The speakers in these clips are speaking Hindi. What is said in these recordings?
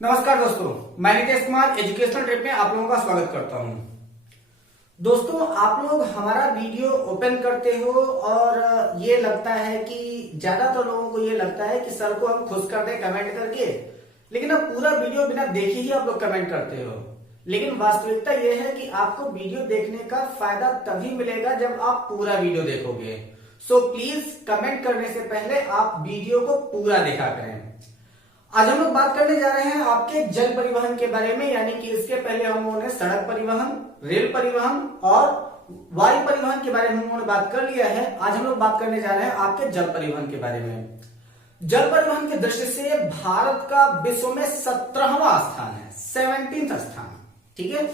नमस्कार दोस्तों, मैं नितेश कुमार एजुकेशनल ट्रिप में आप लोगों का स्वागत करता हूं। दोस्तों, आप लोग हमारा वीडियो ओपन करते हो और ये लगता है कि ज्यादातर लोगों को ये लगता है कि सर को हम खुश कर दें कमेंट करके, लेकिन अब पूरा वीडियो बिना देखे ही आप लोग कमेंट करते हो। लेकिन वास्तविकता ये है कि आपको वीडियो देखने का फायदा तभी मिलेगा जब आप पूरा वीडियो देखोगे। सो प्लीज कमेंट करने से पहले आप वीडियो को पूरा देखा करें। आज हम लोग बात करने जा रहे हैं आपके जल परिवहन के बारे में, यानी कि इसके पहले हम लोगों ने सड़क परिवहन, रेल परिवहन और वायु परिवहन के बारे में हम लोगों ने बात कर लिया है। आज हम लोग बात करने जा रहे हैं आपके जल परिवहन के बारे में। जल परिवहन की दृष्टि से भारत का विश्व में 17वां स्थान है, 17th स्थान। ठीक है,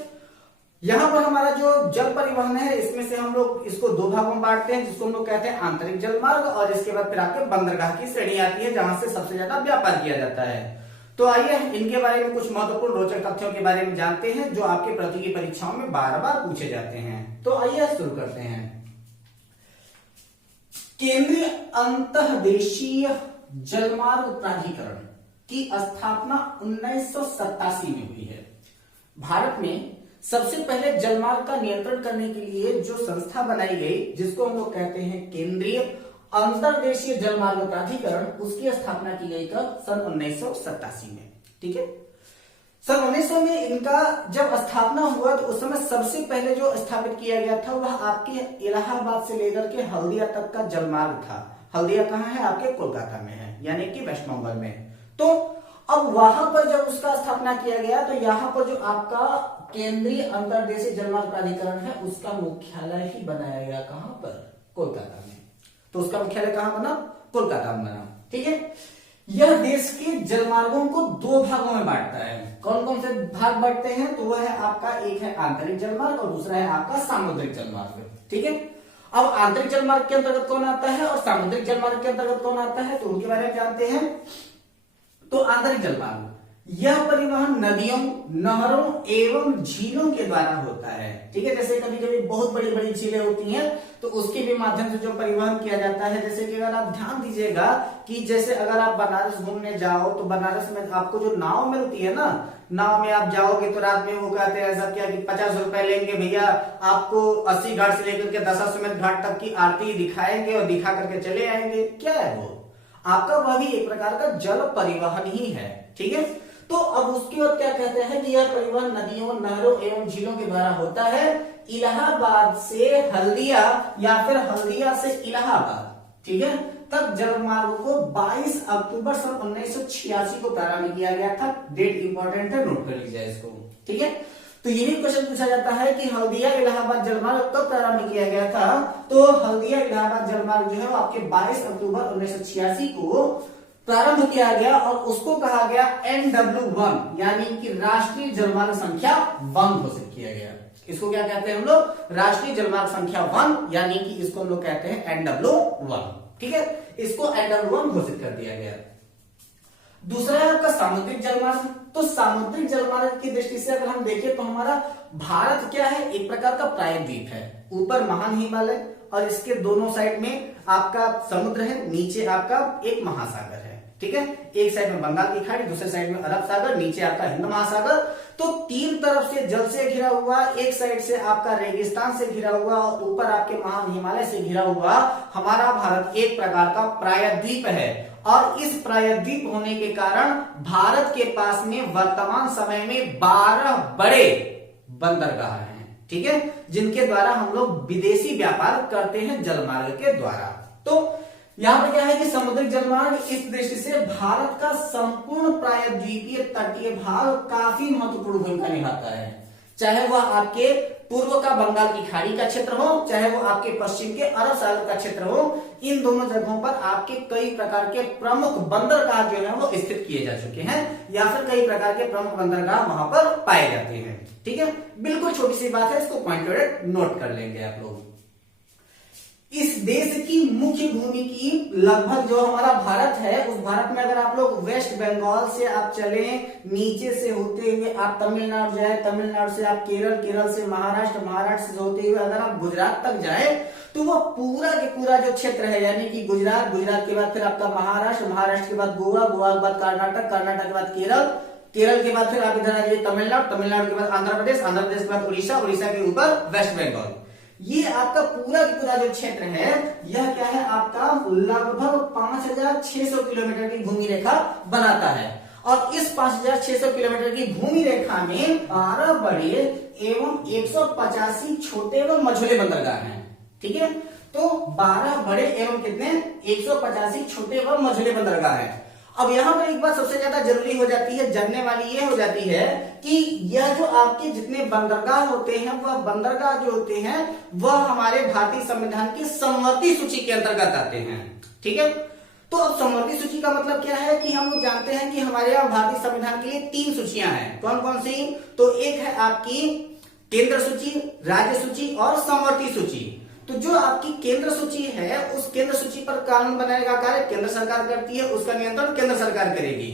यहां पर हमारा जो जल परिवहन है इसमें से हम लोग इसको दो भागों में बांटते हैं, जिसको हम लोग कहते हैं आंतरिक जल मार्ग, और इसके बाद फिर आपके बंदरगाह की श्रेणी आती है जहां से सबसे ज्यादा व्यापार किया जाता है। तो आइए इनके बारे में कुछ महत्वपूर्ण रोचक तथ्यों के बारे में जानते हैं जो आपके प्रतियोगी परीक्षाओं में बार बार पूछे जाते हैं। तो आइए शुरू करते हैं। केंद्रीय अंतर्देशीय जलमार्ग प्राधिकरण की स्थापना 1987 में हुई है। भारत में सबसे पहले जलमार्ग का नियंत्रण करने के लिए जो संस्था बनाई गई, जिसको हम लोग कहते हैं केंद्रीय अंतर्देशीय जलमार्ग प्राधिकरण, उसकी स्थापना की गई कब? सन 1987 में। ठीक है, सन 1900 में इनका जब स्थापना हुआ तो उस समय सबसे पहले जो स्थापित किया गया था वह आपके इलाहाबाद से लेकर के हल्दिया तक का जलमार्ग था। हल्दिया कहाँ है? आपके कोलकाता में है, यानी कि वेस्ट बंगाल में। तो अब वहां पर जब उसका स्थापना किया गया तो यहाँ पर जो आपका केंद्रीय अंतर्देशीय जलमार्ग प्राधिकरण है उसका मुख्यालय ही बनाया गया। कहां पर? कोलकाता में। तो उसका मुख्यालय कहां बना? कोलकाता में बना। ठीक है, यह देश के जलमार्गों को दो भागों में बांटता है। कौन कौन से भाग बांटते हैं? तो वह है आपका, एक है आंतरिक जलमार्ग और दूसरा है आपका सामुद्रिक जलमार्ग। ठीक है, अब आंतरिक जलमार्ग के अंतर्गत कौन आता है और सामुद्रिक जलमार्ग के अंतर्गत कौन आता है, तो उनके बारे में जानते हैं। तो आंतरिक जलमार्ग, यह परिवहन नदियों, नहरों एवं झीलों के द्वारा होता है। ठीक है, जैसे कभी कभी बहुत बड़ी बड़ी झीलें होती हैं तो उसके भी माध्यम से जो परिवहन किया जाता है। जैसे कि अगर आप ध्यान दीजिएगा कि जैसे अगर आप बनारस घूमने जाओ तो बनारस में आपको जो नाव मिलती है ना, नाव में आप जाओगे तो रात में वो कहते हैं ऐसा क्या कि 50 रुपए लेंगे भैया, आपको 80 घाट से लेकर के दशाश्वमेध घाट तक की आरती दिखाएंगे और दिखा करके चले आएंगे। क्या है वो? आपका वह भी एक प्रकार का जल परिवहन ही है। ठीक है, तो अब उसके बाद क्या कहते हैं कि यह परिवहन नदियों, नहरों एवं झीलों के द्वारा होता है। इलाहाबाद से हल्दिया या फिर हल्दिया से इलाहाबाद, ठीक है, तक जलमार्ग को 22 अक्टूबर सन 1986 को प्रारंभ किया गया था। डेट इंपॉर्टेंट है, नोट कर लीजिए इसको। ठीक है, तो यही क्वेश्चन पूछा जाता है कि हल्दिया इलाहाबाद जलमार्ग कब प्रारंभ किया गया था। तो हल्दिया इलाहाबाद जलमार्ग जो है वो आपके 22 अक्टूबर 1986 को प्रारंभ किया गया और उसको कहा गया NW1, यानी कि राष्ट्रीय जलमार्ग संख्या 1 घोषित किया गया। इसको क्या कहते हैं हम लोग? राष्ट्रीय जलमार्ग संख्या 1, यानी कि इसको हम लोग कहते हैं NW1। ठीक है, इसको NW1 घोषित कर दिया गया। दूसरा है आपका सामुद्रिक जलमार्ग। तो सामुद्रिक जलमार्ग की दृष्टि से अगर हम देखें तो हमारा भारत क्या है? एक प्रकार का प्रायद्वीप है। ऊपर महान हिमालय और इसके दोनों साइड में आपका समुद्र है, नीचे आपका एक महासागर है। ठीक है, एक साइड में बंगाल की खाड़ी, दूसरे साइड में अरब सागर, नीचे आपका हिंद महासागर। तो तीन तरफ से जल से घिरा हुआ, एक साइड से आपका रेगिस्तान से घिरा हुआ और ऊपर आपके महान हिमालय से घिरा हुआ हमारा भारत एक प्रकार का प्रायद्वीप है। और इस प्रायद्वीप होने के कारण भारत के पास में वर्तमान समय में 12 बड़े बंदरगाह हैं। ठीक है, जिनके द्वारा हम लोग विदेशी व्यापार करते हैं जलमार्ग के द्वारा। तो यहां पर क्या है कि समुद्रिक जलमार्ग इस दृष्टि से भारत का संपूर्ण प्रायद्वीपीय तटीय भाग काफी महत्वपूर्ण भूमिका निभाता है। चाहे वह आपके पूर्व का बंगाल की खाड़ी का क्षेत्र हो, चाहे वो आपके पश्चिम के अरब सागर का क्षेत्र हो, इन दोनों जगहों पर आपके कई प्रकार के प्रमुख बंदरगाह जो है वो स्थित किए जा चुके हैं, या फिर कई प्रकार के प्रमुख बंदरगाह वहां पर पाए जाते हैं। ठीक है, बिल्कुल छोटी सी बात है, इसको पॉइंटेड नोट कर लेंगे आप लोग। इस देश की मुख्य भूमि की लगभग जो हमारा भारत है, उस भारत में अगर आप लोग वेस्ट बंगाल से आप चले, नीचे से होते हुए आप तमिलनाडु जाए, तमिलनाडु से आप केरल, केरल से महाराष्ट्र, महाराष्ट्र से होते हुए अगर आप गुजरात तक जाए तो वो पूरा के पूरा जो क्षेत्र है, यानी कि गुजरात, गुजरात के बाद फिर आपका महाराष्ट्र, महाराष्ट्र के बाद गोवा, गोवा के बाद कर्नाटक, कर्नाटक के बाद केरल, केरल के बाद फिर आप इधर आ जाइए तमिलनाडु, तमिलनाडु के बाद आंध्र प्रदेश, आंध्र प्रदेश के बाद उड़ीसा, उड़ीसा के ऊपर वेस्ट बंगाल। ये आपका पूरा का पूरा जो क्षेत्र है यह क्या है आपका लगभग 5600 किलोमीटर की भूमि रेखा बनाता है। और इस 5600 किलोमीटर की भूमि रेखा में 12 बड़े एवं 185 छोटे एवं मझोले बंदरगाह हैं। ठीक है, तो 12 बड़े एवं कितने 185 छोटे एवं मझोले बंदरगाह हैं। अब यहां पर एक बात सबसे ज्यादा जरूरी हो जाती है, जानने वाली ये हो जाती है कि यह जो आपके जितने बंदरगाह होते हैं वह बंदरगाह जो होते हैं वह हमारे भारतीय संविधान की समवर्ती सूची के अंतर्गत आते हैं। ठीक है, तो अब समवर्ती सूची का मतलब क्या है कि हम लोग जानते हैं कि हमारे यहाँ भारतीय संविधान के लिए 3 सूचियां हैं। कौन कौन सी? तो एक है आपकी केंद्र सूची, राज्य सूची और समवर्ती सूची। तो जो आपकी केंद्र सूची है उस केंद्र सूची पर कानून बनाने का कार्य केंद्र सरकार करती है, उसका नियंत्रण केंद्र सरकार करेगी।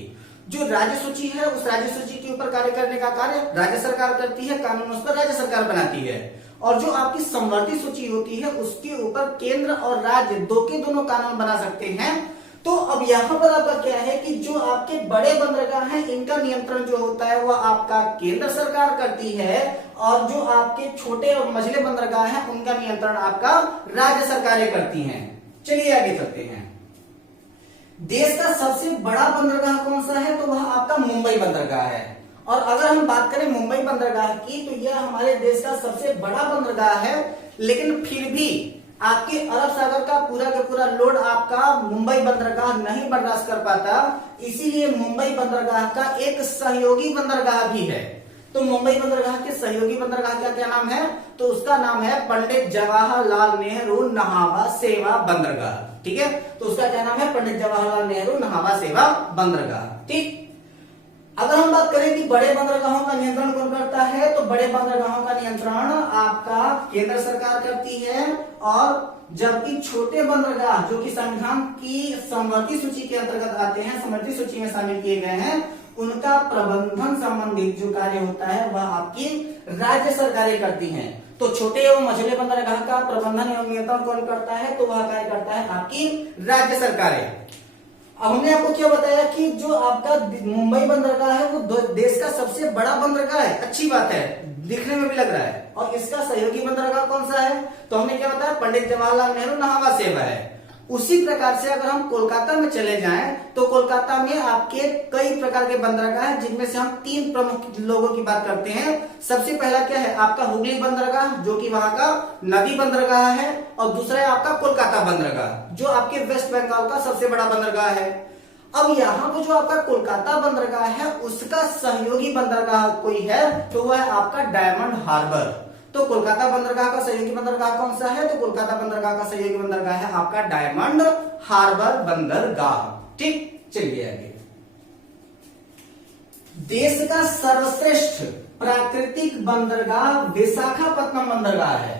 जो राज्य सूची है उस राज्य सूची के ऊपर कार्य करने का कार्य राज्य सरकार करती है, कानून उस पर राज्य सरकार बनाती है। और जो आपकी समवर्ती सूची होती है उसके ऊपर केंद्र और राज्य दो के दोनों कानून बना सकते हैं। तो अब यहां पर आपका क्या है कि जो आपके बड़े बंदरगाह हैं इनका नियंत्रण जो होता है वह आपका केंद्र सरकार करती है, और जो आपके छोटे और मझले बंदरगाह हैं उनका नियंत्रण आपका राज्य सरकारें करती हैं। चलिए आगे चलते हैं। देश का सबसे बड़ा बंदरगाह कौन सा है? तो वह आपका मुंबई बंदरगाह है। और अगर हम बात करें मुंबई बंदरगाह की तो यह हमारे देश का सबसे बड़ा बंदरगाह है, लेकिन फिर भी आपके अरब सागर का पूरा लोड आपका मुंबई बंदरगाह नहीं बर्दाश्त कर पाता, इसीलिए मुंबई बंदरगाह का एक सहयोगी बंदरगाह भी है। तो मुंबई बंदरगाह के सहयोगी बंदरगाह का क्या नाम है? तो उसका नाम है पंडित जवाहरलाल नेहरू नहावा सेवा बंदरगाह। ठीक है, तो उसका क्या नाम है? पंडित जवाहरलाल नेहरू नहावा सेवा बंदरगाह। ठीक, अगर हम बात करें कि बड़े बंदरगाहों का नियंत्रण कौन करता है, तो बड़े बंदरगाहों का नियंत्रण आपका केंद्र सरकार करती है, और जबकि छोटे बंदरगाह जो कि संविधान की समवर्ती सूची के अंतर्गत आते हैं, समवर्ती सूची में शामिल किए गए हैं, उनका प्रबंधन संबंधित जो कार्य होता है वह आपकी राज्य सरकारें करती हैं। तो छोटे एवं मझोले बंदरगाह का प्रबंधन एवं नियंत्रण कौन करता है? तो वह कार्य करता है आपकी राज्य सरकारें। अब हमने आपको क्या बताया कि जो आपका मुंबई बंदरगाह है वो देश का सबसे बड़ा बंदरगाह है, अच्छी बात है, दिखने में भी लग रहा है। और इसका सहयोगी बंदरगाह कौन सा है? तो हमने क्या बताया? पंडित जवाहरलाल नेहरू नहावा सेवा है। उसी प्रकार से अगर हम कोलकाता में चले जाएं तो कोलकाता में आपके कई प्रकार के बंदरगाह हैं, जिनमें से हम 3 प्रमुख लोगों की बात करते हैं। सबसे पहला क्या है? आपका हुगली बंदरगाह जो कि वहां का नदी बंदरगाह है, और दूसरा है आपका कोलकाता बंदरगाह जो आपके वेस्ट बंगाल का सबसे बड़ा बंदरगाह है। अब यहाँ पर जो आपका कोलकाता बंदरगाह है उसका सहयोगी बंदरगाह कोई है तो वह है आपका डायमंड हार्बर। तो कोलकाता बंदरगाह का सहयोगी बंदरगाह कौन सा है? तो कोलकाता बंदरगाह का सहयोगी बंदरगाह है आपका डायमंड हार्बर बंदरगाह। ठीक, चलिए आगे। देश का सर्वश्रेष्ठ प्राकृतिक बंदरगाह विशाखापत्तनम बंदरगाह है।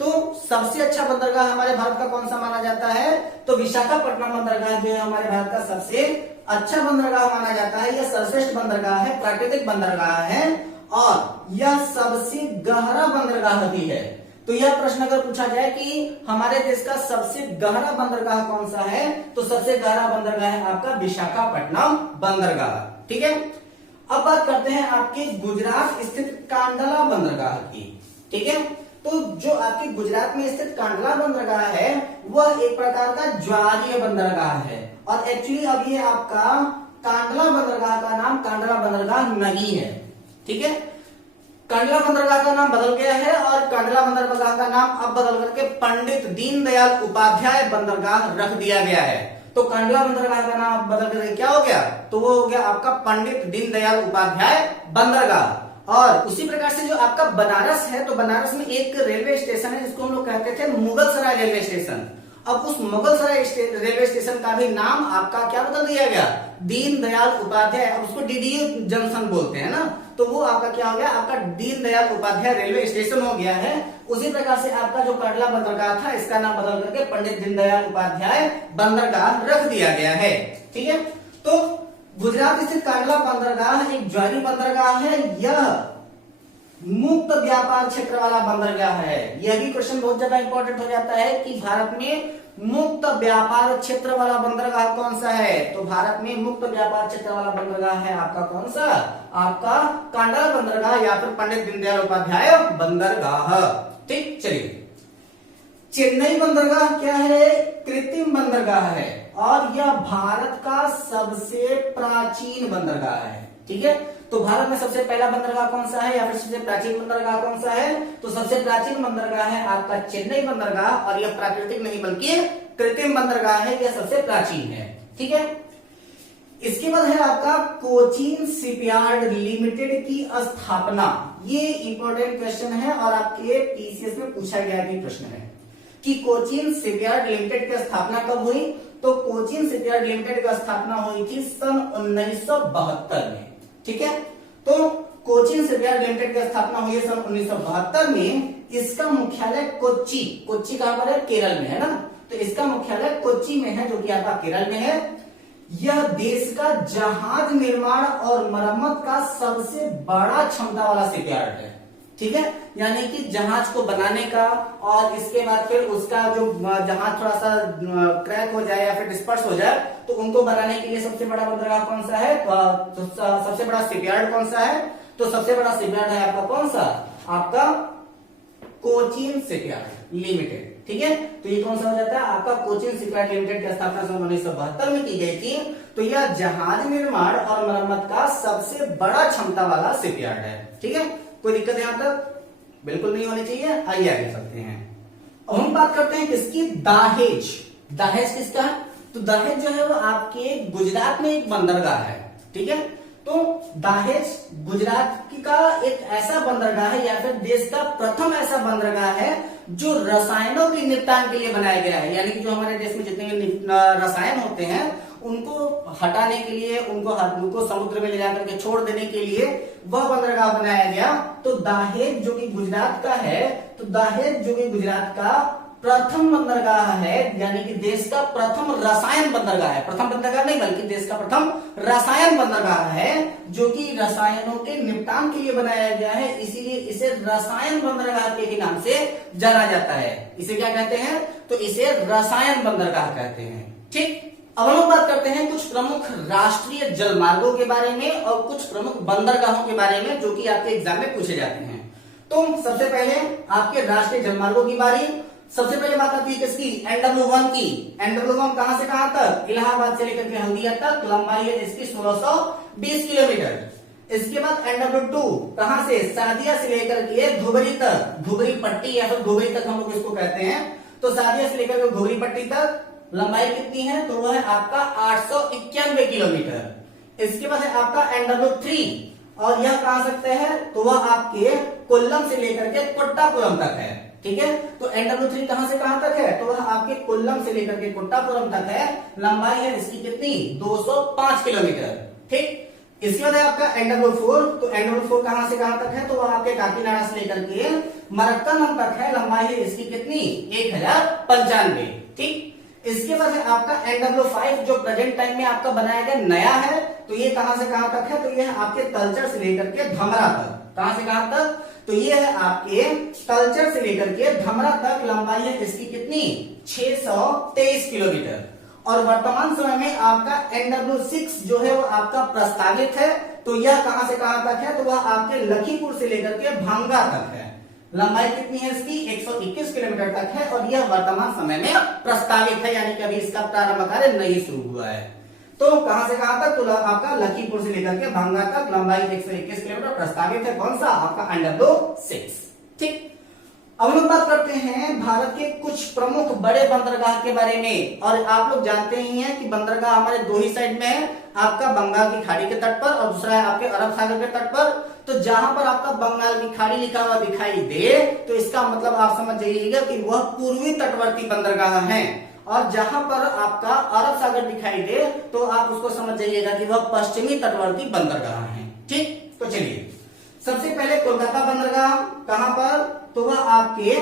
तो सबसे अच्छा बंदरगाह हमारे भारत का कौन सा माना जाता है? तो विशाखापट्टनम बंदरगाह जो है हमारे भारत का सबसे अच्छा बंदरगाह माना जाता है। यह सर्वश्रेष्ठ बंदरगाह है, प्राकृतिक बंदरगाह है, और यह सबसे गहरा बंदरगाह भी है। तो यह प्रश्न अगर पूछा जाए कि हमारे देश का सबसे गहरा बंदरगाह कौन सा है, तो सबसे गहरा बंदरगाह है आपका विशाखापट्टनम बंदरगाह। ठीक है, अब बात करते हैं आपके गुजरात स्थित कांडला बंदरगाह की। ठीक है, तो जो आपके गुजरात में स्थित कांडला बंदरगाह है वह एक प्रकार का ज्वारीय बंदरगाह है, और एक्चुअली अब ये आपका कांडला बंदरगाह का नाम कांडला बंदरगाह नहीं है। ठीक है, कांडला बंदरगाह का नाम बदल गया है, और कांडला बंदरगाह का नाम अब बदल करके पंडित दीनदयाल उपाध्याय बंदरगाह रख दिया गया है। तो कांडला बंदरगाह का नाम बदल करके क्या हो गया? तो वो हो गया आपका पंडित दीनदयाल उपाध्याय बंदरगाह। और उसी प्रकार से जो आपका बनारस है, तो बनारस में एक रेलवे स्टेशन है जिसको हम लोग कहते थे मुगल सराय रेलवे स्टेशन। अब उस मुगल सराय रेलवे स्टेशन का भी नाम आपका क्या बदल दिया गया? दीनदयाल उपाध्याय। अब उसको डीडीयू जंक्शन बोलते हैं ना, तो वो आपका क्या हो गया? आपका दीनदयाल उपाध्याय रेलवे स्टेशन हो गया है। उसी प्रकार से आपका जो कांडला बंदरगाह था इसका नाम बदल करके पंडित दीनदयाल उपाध्याय बंदरगाह रख दिया गया है। ठीक है, तो गुजरात स्थित कांडला बंदरगाह एक ज्वारीय बंदरगाह है। यह मुक्त व्यापार क्षेत्र वाला बंदरगाह है। यह भी क्वेश्चन बहुत ज्यादा इंपॉर्टेंट हो जाता है कि भारत में मुक्त व्यापार क्षेत्र वाला बंदरगाह कौन सा है? तो भारत में मुक्त व्यापार क्षेत्र वाला बंदरगाह है आपका कौन सा? आपका कांडला बंदरगाह या फिर पंडित दीनदयाल उपाध्याय बंदरगाह। ठीक, चलिए चेन्नई बंदरगाह क्या है? कृत्रिम बंदरगाह है और यह भारत का सबसे प्राचीन बंदरगाह है। ठीक है, तो भारत में सबसे पहला बंदरगाह कौन सा है या फिर सबसे प्राचीन बंदरगाह कौन सा है? तो सबसे प्राचीन बंदरगाह है आपका चेन्नई बंदरगाह और यह प्राकृतिक नहीं बल्कि कृत्रिम बंदरगाह है, यह सबसे प्राचीन है। ठीक है, इसके बाद है आपका कोचीन शिपयार्ड लिमिटेड की स्थापना। ये इंपॉर्टेंट क्वेश्चन है और आपके पीसीएस में पूछा गया भी प्रश्न है कि कोचीन शिपयार्ड लिमिटेड की स्थापना कब हुई? तो कोचीन शिपयार्ड लिमिटेड की स्थापना हुई थी सन 1972 में। ठीक है, तो कोचीन शिपयार्ड लिमिटेड की स्थापना हुई है सन 1972 में। इसका मुख्यालय कोच्चि, कोच्चि कहां पर है? केरल में है ना, तो इसका मुख्यालय कोच्चि में है जो कि आपका केरल में है। यह देश का जहाज निर्माण और मरम्मत का सबसे बड़ा क्षमता वाला शिपयार्ड है। ठीक है, यानी कि जहाज को बनाने का और इसके बाद फिर उसका जो जहाज थोड़ा सा क्रैक हो जाए या फिर डिस्पर्स हो जाए तो उनको बनाने के लिए सबसे बड़ा बंदरगाह कौन सा है? तो सबसे बड़ा शिपयार्ड कौन सा है? तो सबसे बड़ा शिपयार्ड है आपका कौन सा? आपका कोचीन शिपयार्ड लिमिटेड। ठीक है, तो ये कौन सा हो जाता है? आपका कोचीन शिपयार्ड लिमिटेड की स्थापना सन 1972 में की गई थी। तो यह जहाज निर्माण और मरम्मत का सबसे बड़ा क्षमता वाला शिपयार्ड है। ठीक है, कोई दिक्कत यहां तक? बिल्कुल नहीं होनी चाहिए। आइए आगे चलते हैं। अब हम बात करते हैं किसकी? दाहेज। दाहेज किसका? तो दाहेज जो है वो आपके गुजरात में एक बंदरगाह है। ठीक है, तो दाहेज गुजरात का एक ऐसा बंदरगाह है या फिर देश का प्रथम ऐसा बंदरगाह है जो रसायनों के निपटान के लिए बनाया गया है। यानी कि जो हमारे देश में जितने भी रसायन होते हैं उनको हटाने के लिए, उनको समुद्र में ले जाकर के छोड़ देने के लिए वह बंदरगाह बनाया गया। तो दाहेज जो कि गुजरात का है, तो दाहेज जो कि गुजरात का प्रथम बंदरगाह है, यानी कि देश का प्रथम रसायन बंदरगाह है। प्रथम बंदरगाह नहीं बल्कि देश का प्रथम रसायन बंदरगाह है जो कि रसायनों के निपटान के लिए बनाया गया है, इसीलिए इसे रसायन बंदरगाह के ही नाम से जाना जाता है। इसे क्या कहते हैं? तो इसे रसायन बंदरगाह कहते हैं। ठीक, अब हम बात करते हैं कुछ प्रमुख राष्ट्रीय जलमार्गों के बारे में और कुछ प्रमुख बंदरगाहों के बारे में जो कि आपके एग्जाम में पूछे जाते हैं। तो सबसे पहले आपके राष्ट्रीय जलमार्गों की बारी। सबसे पहले बात आती है किसकी? NW1 की। NW1 कहां से कहां तक? इलाहाबाद से लेकर के हल्दिया तक, लंबाई है इसकी 1620 किलोमीटर। इसके बाद NW2 कहां से? सादिया से लेकर के धुबरी तक, धुबरी पट्टी या फिर धुबरी तक हम लोग इसको कहते हैं। तो सादिया से लेकर के धुबरी पट्टी तक लंबाई कितनी है? तो वह है आपका 891 किलोमीटर। इसके बाद है आपका NW3 और यह कहां सकते हैं? तो वह आपके कोल्लम से लेकर के कोट्टापुरम तक है। ठीक है, तो NW3 कहां से कहां तक है? तो वह आपके कोल्लम से लेकर के कोट्टापुरम तक है। लंबाई है इसकी कितनी? 205 किलोमीटर। ठीक, इसके बाद है आपका NW4। तो NW4 कहां से कहां तक है? तो वह आपके काकीनाडा से लेकर के मरक्कम तक है। लंबाई है इसकी कितनी? 1095। ठीक, इसके बाद है आपका NW5 जो प्रेजेंट टाइम में आपका बनाया गया नया है। तो ये कहां से कहां तक है? तो ये है आपके तलचर से लेकर के धमरा तक। कहां से कहां तक? तो ये है आपके तलचर से लेकर के धमरा तक। लंबाई है इसकी कितनी? 623 किलोमीटर। और वर्तमान समय में आपका NW6 जो है वो आपका प्रस्तावित है। तो यह कहां से कहां तक है? तो वह आपके लखीमपुर से लेकर के भांगा तक है। लंबाई कितनी है इसकी? 121 किलोमीटर तक है और यह वर्तमान समय में प्रस्तावित है, यानी कि अभी इसका प्रारंभ कार्य नहीं शुरू हुआ है। तो कहां से कहां तक? तो आपका लखीमपुर से लेकर के भांगा तक लंबाई 121 किलोमीटर प्रस्तावित है। कौन सा? आपका NW6। ठीक, अब हम बात करते हैं भारत के कुछ प्रमुख बड़े बंदरगाह के बारे में। और आप लोग जानते ही हैं कि बंदरगाह हमारे दो ही साइड में है, आपका बंगाल की खाड़ी के तट पर और दूसरा है आपके अरब सागर के तट पर। तो जहां पर आपका बंगाल की खाड़ी लिखा हुआ दिखाई दे तो इसका मतलब आप समझ जाइएगा कि वह पूर्वी तटवर्ती बंदरगाह है, और जहां पर आपका अरब सागर दिखाई दे तो आप उसको समझ जाइएगा कि वह पश्चिमी तटवर्ती बंदरगाह है। ठीक, तो चलिए सबसे पहले कोलकाता बंदरगाह कहां पर? तो वह आपके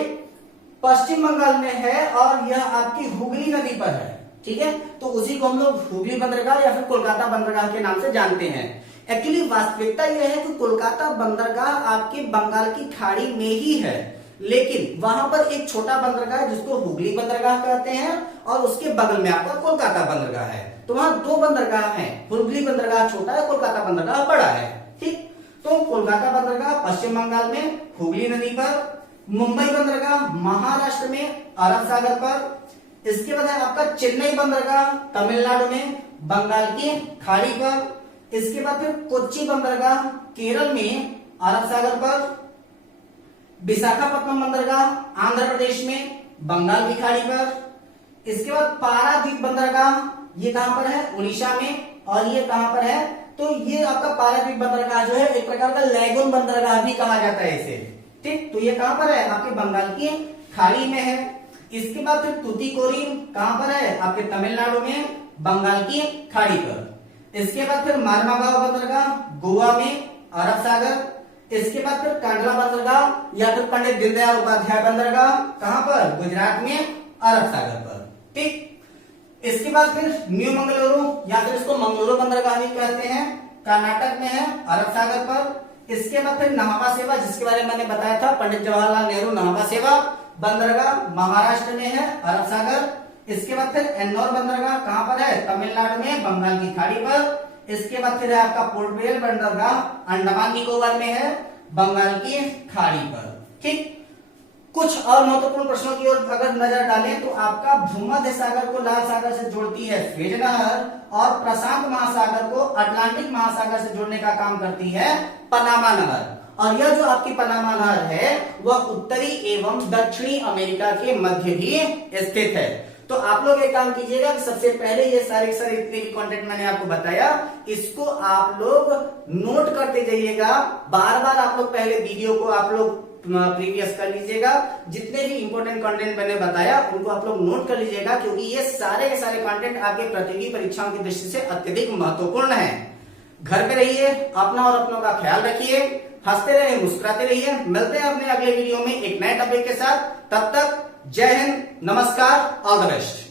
पश्चिम बंगाल में है और यह आपकी हुगली नदी पर है। ठीक है, तो उसी को हम लोग हुगली बंदरगाह या फिर कोलकाता बंदरगाह के नाम से जानते हैं। एक्चुअली वास्तविकता यह है कि कोलकाता बंदरगाह आपके बंगाल की खाड़ी में ही है, लेकिन वहां पर एक छोटा बंदरगाह है जिसको हुगली बंदरगाह कहते हैं और उसके बगल में आपका कोलकाता बंदरगाह है। तो वहां दो बंदरगाह हैं, हुगली बंदरगाह छोटा है, कोलकाता बंदरगाह बड़ा है। ठीक, तो कोलकाता बंदरगाह पश्चिम बंगाल में हुगली नदी पर, मुंबई बंदरगाह महाराष्ट्र में अरब सागर पर, इसके बाद है आपका चेन्नई बंदरगाह तमिलनाडु में बंगाल की खाड़ी पर, इसके बाद फिर कोच्चि बंदरगाह केरल में अरब सागर पर, विशाखापट्टनम बंदरगाह आंध्र प्रदेश में बंगाल की खाड़ी पर, इसके बाद पारादीप बंदरगाह ये कहां पर है, उड़ीसा में, और ये कहां पर है, तो ये आपका पारादीप बंदरगाह जो है एक प्रकार का लैगून बंदरगाह भी कहा जाता है इसे। ठीक, तो ये कहां पर है, आपके बंगाल की खाड़ी में है। इसके बाद फिर तूतीकोरिन कहां पर है, आपके तमिलनाडु में बंगाल की खाड़ी पर। इसके बाद फिर मार्मागांव बंदरगाह गोवा में अरब सागर। इसके बाद फिर कांडला बंदरगाह या फिर पंडित दीनदयाल उपाध्याय बंदरगाह कहां पर, गुजरात में अरब सागर पर। ठीक, इसके बाद फिर न्यू मंगलुरु या फिर इसको मंगलुरु बंदरगाह भी कहते हैं, कर्नाटक में है अरब सागर पर। इसके बाद फिर नहावा सेवा जिसके बारे में मैंने बताया था, पंडित जवाहरलाल नेहरू नहावा सेवा बंदरगाह महाराष्ट्र में है अरब सागर। इसके बाद फिर एन्नौर बंदरगाह कहां पर है, तमिलनाडु में बंगाल की खाड़ी पर। इसके बाद फिर है आपका पोर्ट ब्लेयर बंदरगाह अंडमान निकोबार में है बंगाल की खाड़ी पर। ठीक, कुछ और महत्वपूर्ण प्रश्नों की ओर अगर नजर डालें तो आपका भूमध्य सागर को लाल सागर से जोड़ती है स्वेज नहर और प्रशांत महासागर को अटलांटिक महासागर से जोड़ने का काम करती है पनामा नहर। और यह जो आपकी पनामा नहर है वह उत्तरी एवं दक्षिणी अमेरिका के मध्य भी स्थित है। तो आप लोग एक काम कीजिएगा कि सबसे पहले ये सारे जितने भी कंटेंट मैंने आपको बताया इसको आप लोग नोट करते जाइएगा। बार बार आप लोग पहले वीडियो को आप लोग प्रीवियस कर लीजिएगा। जितने भी इंपॉर्टेंट कंटेंट मैंने बताया उनको आप लोग नोट कर लीजिएगा, क्योंकि ये सारे के सारे कंटेंट आपके प्रतियोगी परीक्षाओं की दृष्टि से अत्यधिक महत्वपूर्ण है। घर पे रहिए, अपना और अपनों का ख्याल रखिए, हंसते रहिए, मुस्कुराते रहिए। मिलते हैं अपने अगले वीडियो में एक नए टॉपिक के साथ। तब तक जय हिंद, नमस्कार, ऑल द बेस्ट।